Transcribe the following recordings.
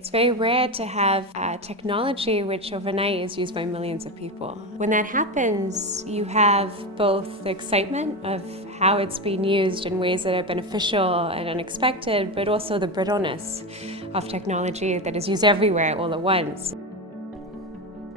It's very rare to have technology which overnight is used by millions of people. When that happens, you have both the excitement of how it's being used in ways that are beneficial and unexpected, but also the brittleness of technology that is used everywhere all at once.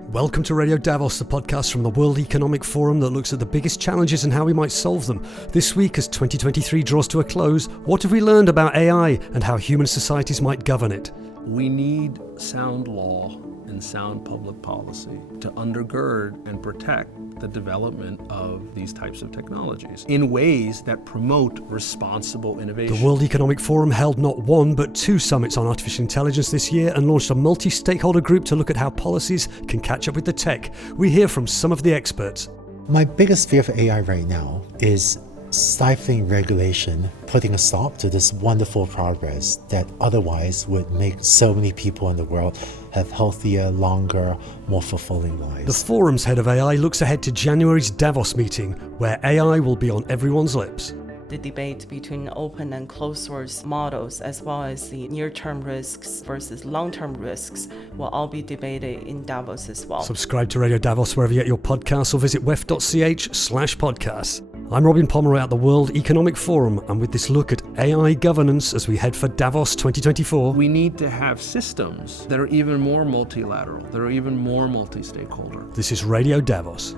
Welcome to Radio Davos, the podcast from the World Economic Forum that looks at the biggest challenges and how we might solve them. This week, as 2023 draws to a close, what have we learned about AI and how human societies might govern it? We need sound law and sound public policy to undergird and protect the development of these types of technologies in ways that promote responsible innovation. The World Economic Forum held not one but two summits on artificial intelligence this year and launched a multi-stakeholder group to look at how policies can catch up with the tech. We hear from some of the experts. My biggest fear for AI right now is stifling regulation, putting a stop to this wonderful progress that otherwise would make so many people in the world have healthier, longer, more fulfilling lives. The forum's head of AI looks ahead to January's Davos meeting, where AI will be on everyone's lips. The debate between open and closed source models, as well as the near-term risks versus long-term risks, will all be debated in Davos as well. Subscribe to Radio Davos wherever you get your podcasts or visit wef.ch/podcasts. I'm Robin Pomeroy at the World Economic Forum, and with this look at AI governance as we head for Davos 2024. We need to have systems that are even more multilateral, that are even more multi-stakeholder. This is Radio Davos.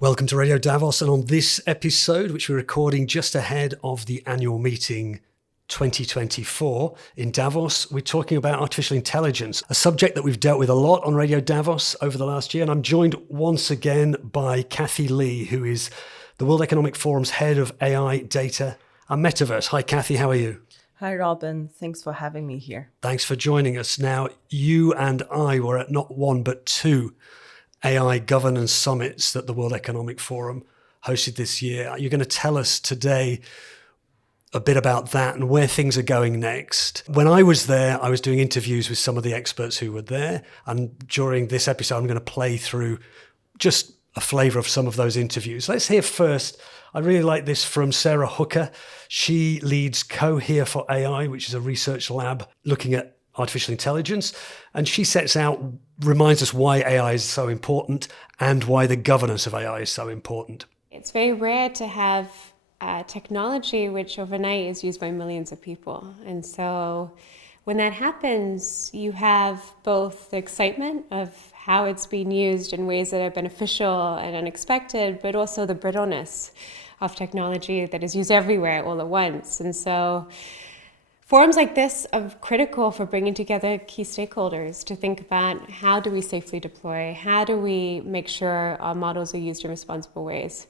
Welcome to Radio Davos, and on this episode, which we're recording just ahead of the annual meeting 2024 in Davos, we're talking about artificial intelligence, a subject that we've dealt with a lot on Radio Davos over the last year. And I'm joined once again by Cathy Li, who is the World Economic Forum's head of AI, data and metaverse. Hi, Cathy, how are you? Hi, Robin. Thanks for having me here. Thanks for joining us. Now, you and I were at not one, but two AI governance summits that the World Economic Forum hosted this year. You're going to tell us today a bit about that and where things are going next. When I was there, I was doing interviews with some of the experts who were there. And during this episode, I'm going to play through just a flavour of some of those interviews. Let's hear first. I really like this from Sara. She leads Cohere for AI, which is a research lab looking at artificial intelligence. And she reminds us why AI is so important and why the governance of AI is so important. It's very rare to have technology which overnight is used by millions of people. And so when that happens, you have both the excitement of how it's being used in ways that are beneficial and unexpected, but also the brittleness of technology that is used everywhere all at once. And so forums like this are critical for bringing together key stakeholders to think about how do we safely deploy, how do we make sure our models are used in responsible ways.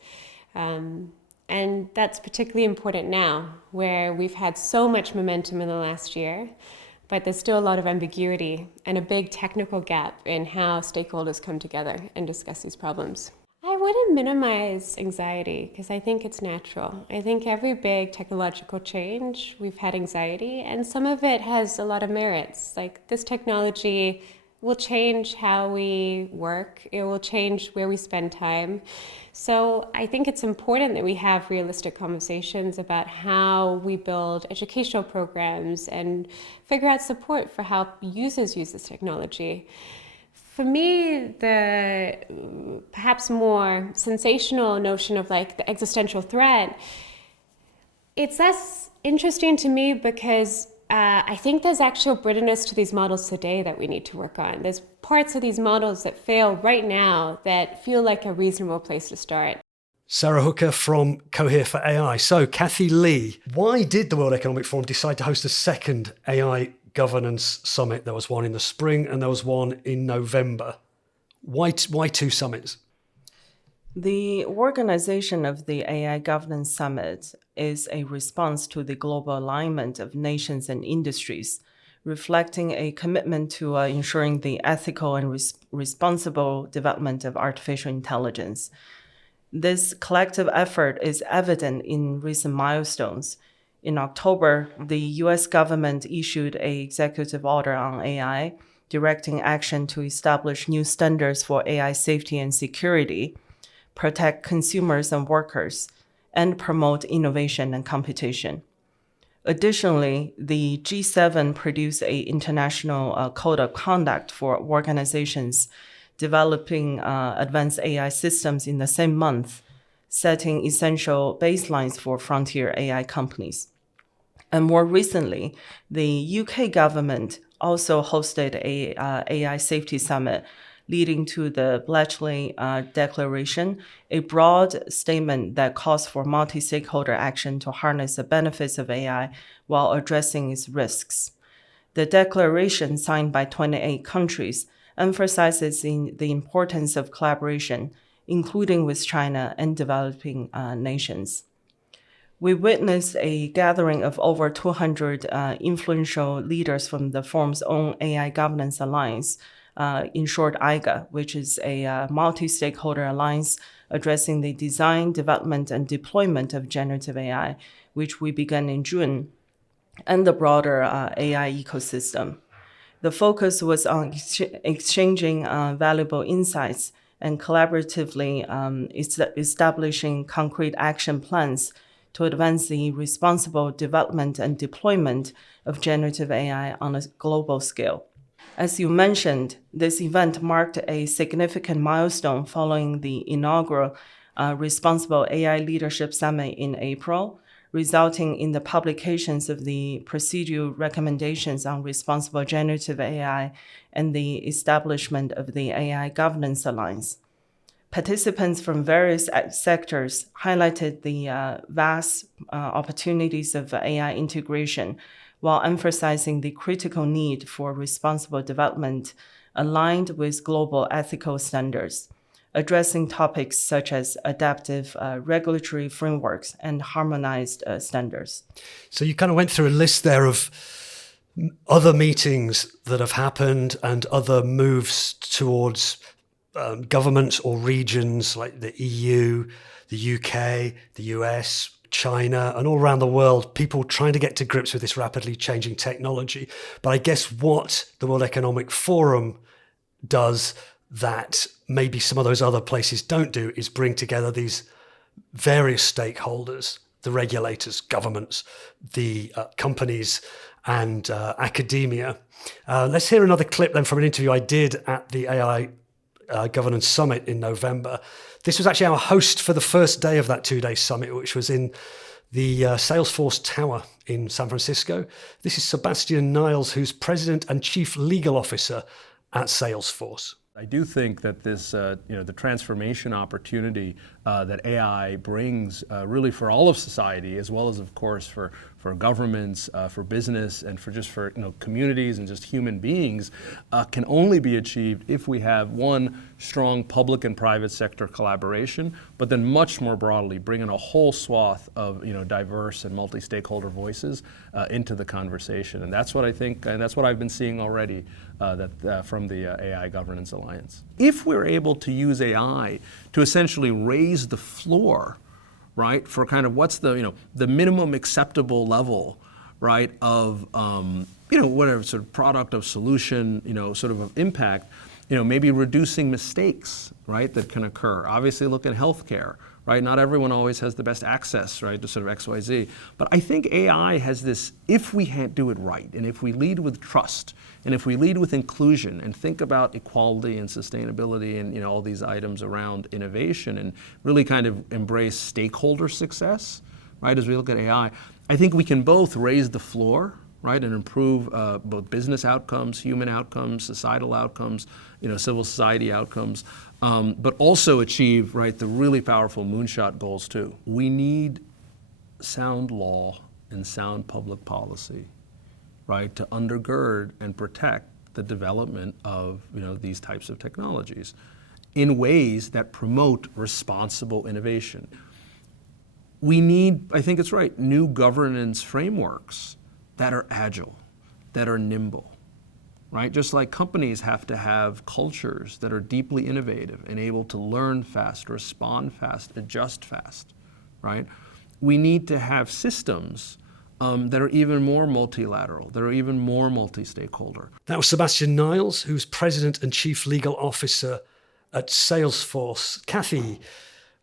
And that's particularly important now, where we've had so much momentum in the last year, but there's still a lot of ambiguity and a big technical gap in how stakeholders come together and discuss these problems. I wouldn't minimize anxiety because I think it's natural. I think every big technological change, we've had anxiety, and some of it has a lot of merits. Like this technology will change how we work. It will change where we spend time. So I think it's important that we have realistic conversations about how we build educational programs and figure out support for how users use this technology. For me, the perhaps more sensational notion of like the existential threat, it's less interesting to me because I think there's actual brittleness to these models today that we need to work on. There's parts of these models that fail right now that feel like a reasonable place to start. Sara from Cohere for AI. So, Cathy Li, why did the World Economic Forum decide to host a second AI governance summit? There was one in the spring and there was one in November. Why two summits? The organization of the AI Governance Summit is a response to the global alignment of nations and industries, reflecting a commitment to ensuring the ethical and responsible development of artificial intelligence. This collective effort is evident in recent milestones. In October, the US government issued an executive order on AI, directing action to establish new standards for AI safety and security, protect consumers and workers, and promote innovation and competition. Additionally, the G7 produced an international code of conduct for organizations developing advanced AI systems in the same month, setting essential baselines for frontier AI companies. And more recently, the UK government also hosted a AI safety summit, leading to the Bletchley Declaration, a broad statement that calls for multi-stakeholder action to harness the benefits of AI while addressing its risks. The declaration, signed by 28 countries, emphasizes the importance of collaboration, including with China and developing nations. We witnessed a gathering of over 200 influential leaders from the forum's own AI Governance Alliance, in short, IGA, which is a multi-stakeholder alliance addressing the design, development, and deployment of generative AI, which we began in June, and the broader AI ecosystem. The focus was on exchanging valuable insights and collaboratively establishing concrete action plans to advance the responsible development and deployment of generative AI on a global scale. As you mentioned, this event marked a significant milestone following the inaugural Responsible AI Leadership Summit in April, resulting in the publications of the procedural recommendations on responsible generative AI and the establishment of the AI Governance Alliance. Participants from various sectors highlighted the vast opportunities of AI integration while emphasizing the critical need for responsible development aligned with global ethical standards, addressing topics such as adaptive regulatory frameworks and harmonized standards. So you kind of went through a list there of other meetings that have happened and other moves towards governments or regions like the EU, the UK, the US, China, and all around the world, people trying to get to grips with this rapidly changing technology. But I guess what the World Economic Forum does that maybe some of those other places don't do is bring together these various stakeholders, the regulators, governments, the companies, and academia. Let's hear another clip then from an interview I did at the AI Governance Summit in November. This was actually our host for the first day of that 2-day summit, which was in the Salesforce Tower in San Francisco. This is Sebastian Niles, who's President and Chief Legal Officer at Salesforce. I do think that this, the transformation opportunity that AI brings really for all of society, as well as, of course, for governments, for business, and for communities and just human beings, can only be achieved if we have one, strong public and private sector collaboration, but then much more broadly, bringing a whole swath of diverse and multi-stakeholder voices into the conversation. And that's what I think, and that's what I've been seeing already from the AI Governance Alliance. If we're able to use AI to essentially raise the floor, right, for kind of what's the minimum acceptable level, right, of whatever sort of product of solution, sort of impact, maybe reducing mistakes, right, that can occur. Obviously, look at healthcare, right? Not everyone always has the best access, right, to sort of XYZ. But I think AI has this, if we do it right, and if we lead with trust, and if we lead with inclusion and think about equality and sustainability and all these items around innovation and really kind of embrace stakeholder success, right, as we look at AI, I think we can both raise the floor, right, and improve both business outcomes, human outcomes, societal outcomes, civil society outcomes, but also achieve, right, the really powerful moonshot goals too. We need sound law and sound public policy, right, to undergird and protect the development of these types of technologies in ways that promote responsible innovation. We need, I think it's right, new governance frameworks that are agile, that are nimble, right? Just like companies have to have cultures that are deeply innovative and able to learn fast, respond fast, adjust fast, right? We need to have systems that are even more multilateral, that are even more multi-stakeholder. That was Sebastian Niles, who's President and Chief Legal Officer at Salesforce. Cathy,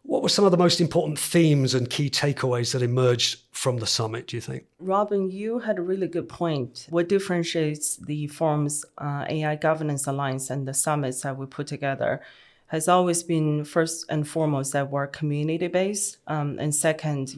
What were some of the most important themes and key takeaways that emerged from the summit, do you think? Robin, you had a really good point. What differentiates the forum's AI Governance Alliance and the summits that we put together has always been, first and foremost, that we're community-based. And second,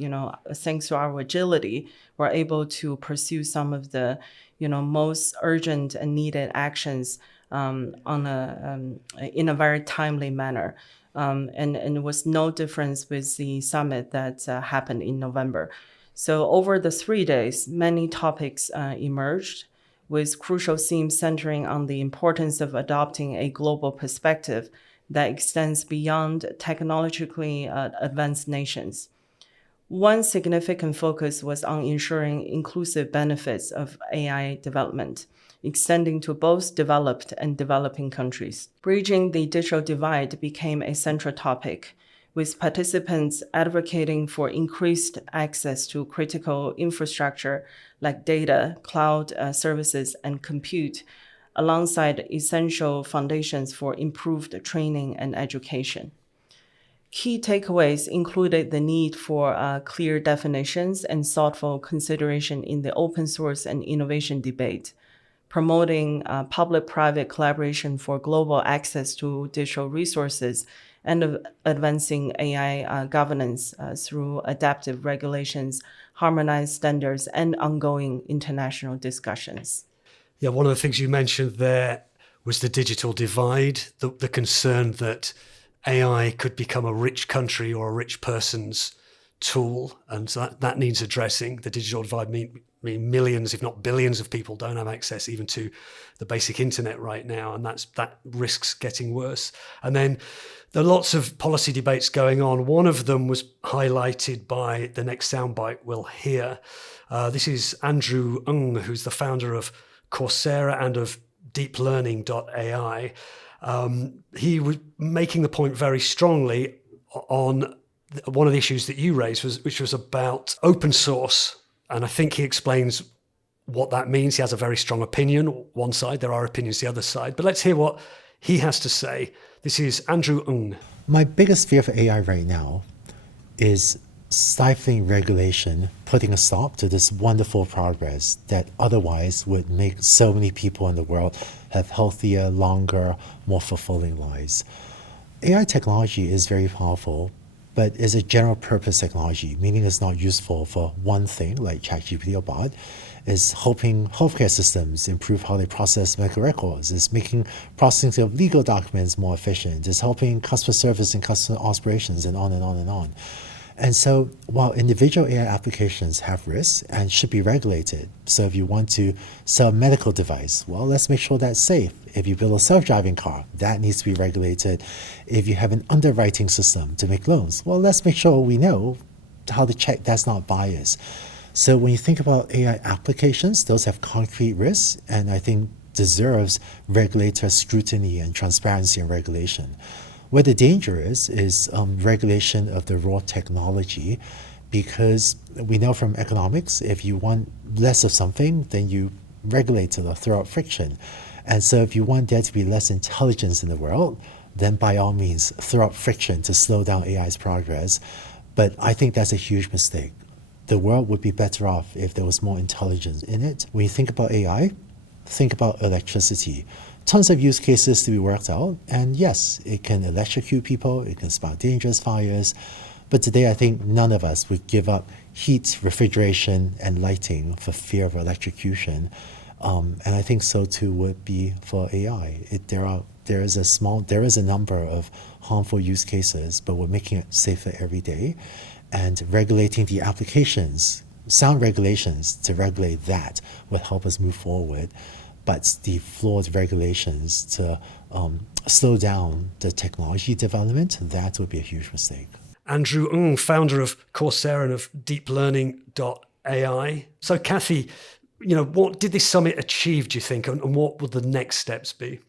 thanks to our agility, we're able to pursue some of the, most urgent and needed actions in a very timely manner. And it was no difference with the summit that happened in November. So over the 3 days, many topics emerged, with crucial themes centering on the importance of adopting a global perspective that extends beyond technologically advanced nations. One significant focus was on ensuring inclusive benefits of AI development, extending to both developed and developing countries. Bridging the digital divide became a central topic, with participants advocating for increased access to critical infrastructure like data, cloud services, and compute, alongside essential foundations for improved training and education. Key takeaways included the need for clear definitions and thoughtful consideration in the open source and innovation debate, promoting public-private collaboration for global access to digital resources, and advancing AI governance through adaptive regulations, harmonized standards, and ongoing international discussions. Yeah, one of the things you mentioned there was the digital divide, the concern that AI could become a rich country or a rich person's tool, and so that needs addressing. The digital divide mean millions, if not billions, of people don't have access even to the basic internet right now, and that risks getting worse. And then there are lots of policy debates going on. One of them was highlighted by the next soundbite we'll hear. This is Andrew Ng, who's the founder of Coursera and of DeepLearning.AI. He was making the point very strongly on one of the issues that you raised, which was about open source. And I think he explains what that means. He has a very strong opinion, one side. There are opinions the other side. But let's hear what he has to say. This is Andrew Ng. My biggest fear for AI right now is stifling regulation, putting a stop to this wonderful progress that otherwise would make so many people in the world have healthier, longer, more fulfilling lives. AI technology is very powerful, but is a general purpose technology, meaning it's not useful for one thing like ChatGPT or bot. Is helping healthcare systems improve how they process medical records. Is making processing of legal documents more efficient. Is helping customer service and customer operations, and on and on and on. And so while individual AI applications have risks and should be regulated, so if you want to sell a medical device, well, let's make sure that's safe. If you build a self-driving car, that needs to be regulated. If you have an underwriting system to make loans, well, let's make sure we know how to check that's not biased. So when you think about AI applications, those have concrete risks, and I think deserves regulator scrutiny and transparency and regulation. Where the danger is regulation of the raw technology, because we know from economics, if you want less of something, then you regulate it or throw out friction. And so if you want there to be less intelligence in the world, then by all means, throw out friction to slow down AI's progress. But I think that's a huge mistake. The world would be better off if there was more intelligence in it. When you think about AI, think about electricity. Tons of use cases to be worked out. And yes, it can electrocute people, it can spark dangerous fires. But today, I think none of us would give up heat, refrigeration, and lighting for fear of electrocution. And I think so too would be for AI. There is a number of harmful use cases, but we're making it safer every day. And regulating the applications, sound regulations to regulate that would help us move forward. But the flawed regulations to slow down the technology development, that would be a huge mistake. Andrew Ng, founder of Coursera and of DeepLearning.AI. So Cathy, what did this summit achieve, do you think, and what would the next steps be?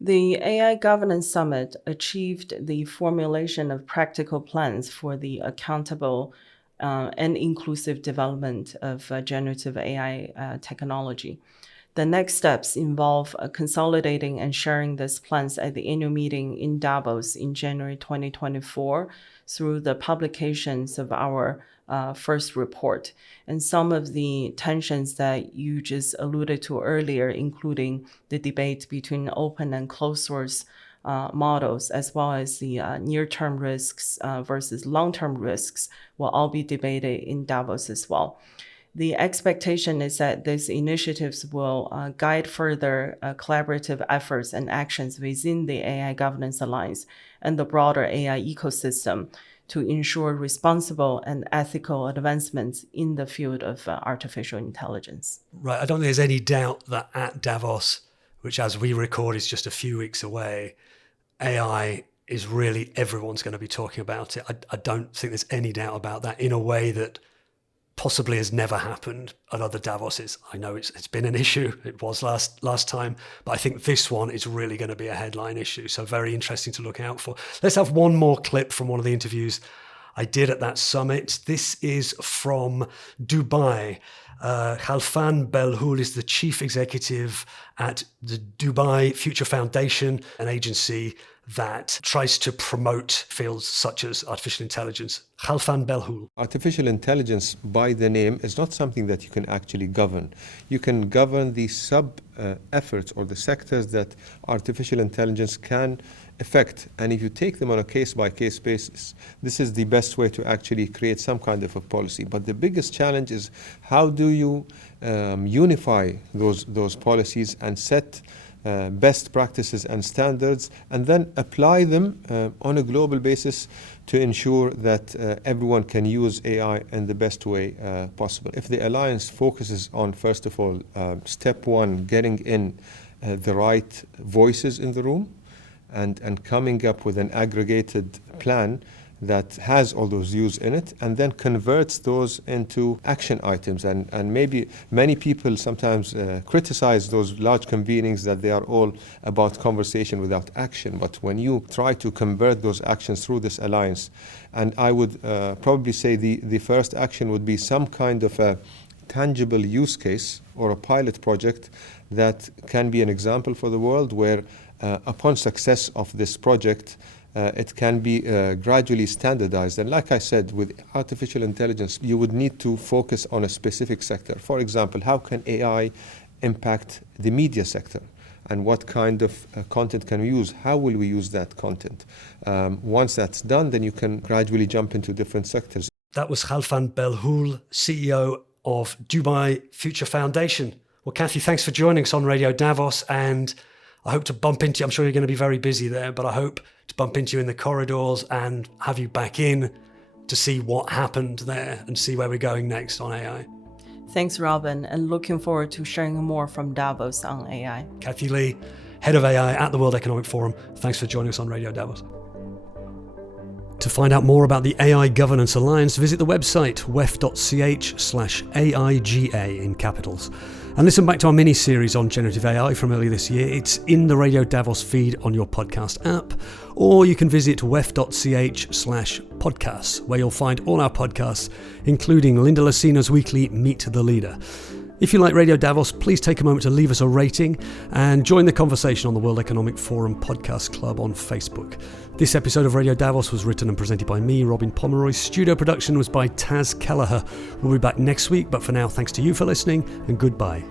The AI Governance Summit achieved the formulation of practical plans for the accountable and inclusive development of generative AI technology. The next steps involve consolidating and sharing these plans at the annual meeting in Davos in January 2024 through the publications of our first report. And some of the tensions that you just alluded to earlier, including the debate between open and closed source models, as well as the near-term risks versus long-term risks, will all be debated in Davos as well. The expectation is that these initiatives will guide further collaborative efforts and actions within the AI Governance Alliance and the broader AI ecosystem to ensure responsible and ethical advancements in the field of artificial intelligence. Right. I don't think there's any doubt that at Davos, which as we record is just a few weeks away, AI is really, everyone's going to be talking about it. I don't think there's any doubt about that in a way that possibly has never happened at other Davoses. I know it's been an issue. It was last time, but I think this one is really going to be a headline issue. So very interesting to look out for. Let's have one more clip from one of the interviews I did at that summit. This is from Dubai. Khalfan Belhoul is the chief executive at the Dubai Future Foundation, an agency that tries to promote fields such as artificial intelligence. Khalfan Belhoul. Artificial intelligence, by the name, is not something that you can actually govern. You can govern the sub-efforts or the sectors that artificial intelligence can affect. And if you take them on a case-by-case basis, this is the best way to actually create some kind of a policy. But the biggest challenge is how do you unify those policies and set best practices and standards, and then apply them on a global basis to ensure that everyone can use AI in the best way possible. If the Alliance focuses on, first of all, step one, getting in the right voices in the room and coming up with an aggregated plan that has all those views in it, and then converts those into action items. And maybe many people sometimes criticize those large convenings that they are all about conversation without action. But when you try to convert those actions through this alliance, and I would probably say the first action would be some kind of a tangible use case or a pilot project that can be an example for the world where upon success of this project, it can be gradually standardized. And like I said, with artificial intelligence, you would need to focus on a specific sector. For example, how can AI impact the media sector? And what kind of content can we use? How will we use that content? Once that's done, then you can gradually jump into different sectors. That was Khalfan Belhoul, CEO of Dubai Future Foundation. Well, Cathy, thanks for joining us on Radio Davos, and I hope to bump into you. I'm sure you're going to be very busy there, but I hope to bump into you in the corridors and have you back in to see what happened there and see where we're going next on AI. Thanks, Robin, and looking forward to sharing more from Davos on AI. Cathy Li, Head of AI at the World Economic Forum. Thanks for joining us on Radio Davos. To find out more about the AI Governance Alliance, visit the website wef.ch/AIGA in capitals. And listen back to our mini-series on generative AI from earlier this year. It's in the Radio Davos feed on your podcast app, or you can visit wef.ch/podcasts, where you'll find all our podcasts, including Linda Lucino's weekly Meet the Leader. If you like Radio Davos, please take a moment to leave us a rating and join the conversation on the World Economic Forum Podcast Club on Facebook. This episode of Radio Davos was written and presented by me, Robin Pomeroy. Studio production was by Taz Kelleher. We'll be back next week, but for now, thanks to you for listening and goodbye.